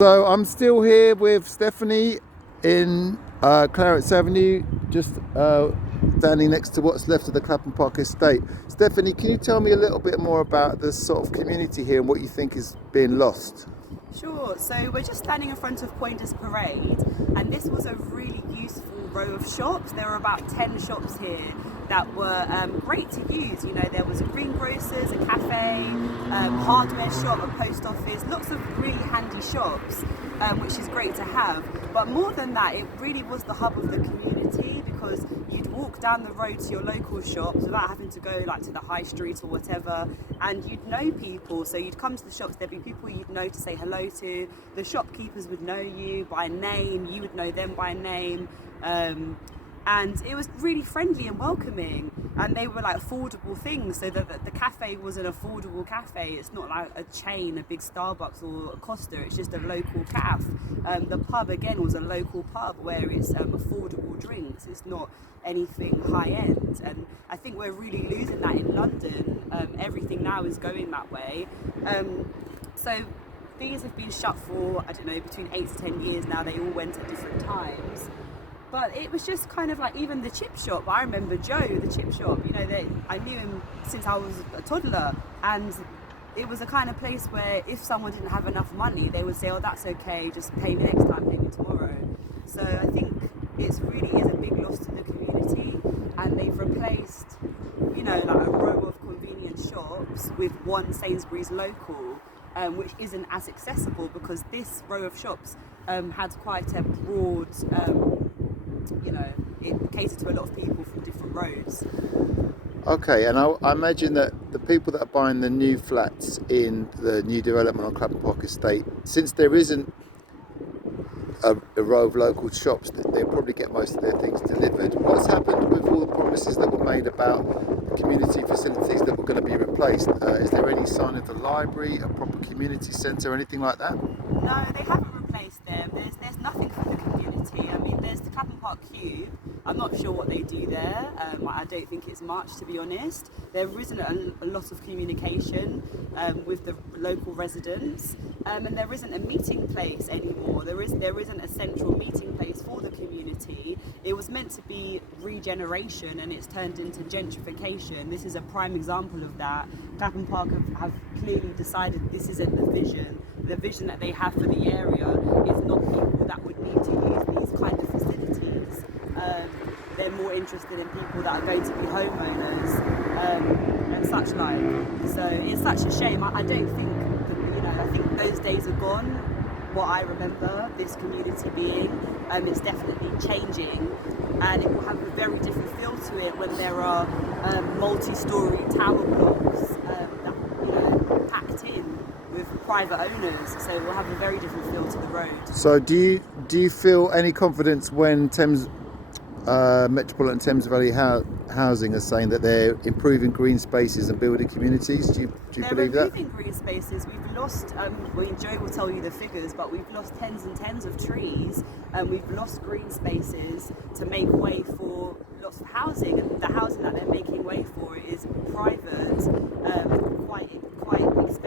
So I'm still here with Stephanie in Clarence Avenue, just standing next to what's left of the Clapham Park Estate. Stephanie, can you tell me a little bit more about the sort of community here and what you think is being lost? Sure, so we're just standing in front of Pointers Parade, and this was a really useful row of shops. There were about 10 shops here that were great to use. You know, there was a greengrocer's, a cafe, hardware shop, a post office, lots of really handy shops, which is great to have. But more than that, it really was the hub of the community, because you'd walk down the road to your local shops without having to go like to the high street or whatever, and you'd know people. So you'd come to the shops, there'd be people you'd know to say hello to. The shopkeepers would know you by name, you would know them by name. And it was really friendly and welcoming, and they were like affordable things. So that the cafe was an affordable cafe. It's not like a chain, a big Starbucks or a Costa. It's just a local cafe. The pub again was a local pub where it's affordable drinks. It's not anything high end, and I think we're really losing that in London. Everything now is going that way. So these have been shut for, I don't know, between 8 to 10 years now. They all went at different times. But it was just kind of like, even the chip shop. I remember Joe, the chip shop, you know, I knew him since I was a toddler. And it was a kind of place where if someone didn't have enough money, they would say, oh, that's okay, just pay me next time, pay me tomorrow. So I think it really is a big loss to the community. And they've replaced, you know, like a row of convenience shops with one Sainsbury's local, which isn't as accessible, because this row of shops had quite a broad, you know, it catered to a lot of people from different roads. Okay, and I imagine that the people that are buying the new flats in the new development on Clapham Park Estate, since there isn't a row of local shops, that they'll probably get most of their things delivered. What's happened with all the promises that were made about the community facilities that were going to be replaced? Is there any sign of the library, a proper community centre, anything like that? No, they haven't replaced them. There's nothing for the community. I mean, there's the Clapham Park Cube. I'm not sure what they do there. I don't think it's much, to be honest. There isn't a lot of communication with the local residents, and there isn't a meeting place anymore. There isn't a central meeting place for the community. It was meant to be regeneration, and it's turned into gentrification. This is a prime example of that. Clapham Park have clearly decided this isn't the vision. The vision that they have for the area is not people that would need to use these kind of facilities. They're more interested in people that are going to be homeowners and such like. So it's such a shame. I don't think, you know, I think those days are gone. What I remember this community being, it's definitely changing, and it will have a very different feel to it when there are multi-storey tower blocks that, you know, packed in with private owners, so it will have a very different feel to the road. So do you feel any confidence when Metropolitan Thames Valley Housing are saying that they're improving green spaces and building communities? Do you believe that? They're improving green spaces. We've lost, I mean, Joe will tell you the figures, but we've lost tens and tens of trees, and we've lost green spaces to make way for lots of housing, and the housing that they're making way for is private, quite expensive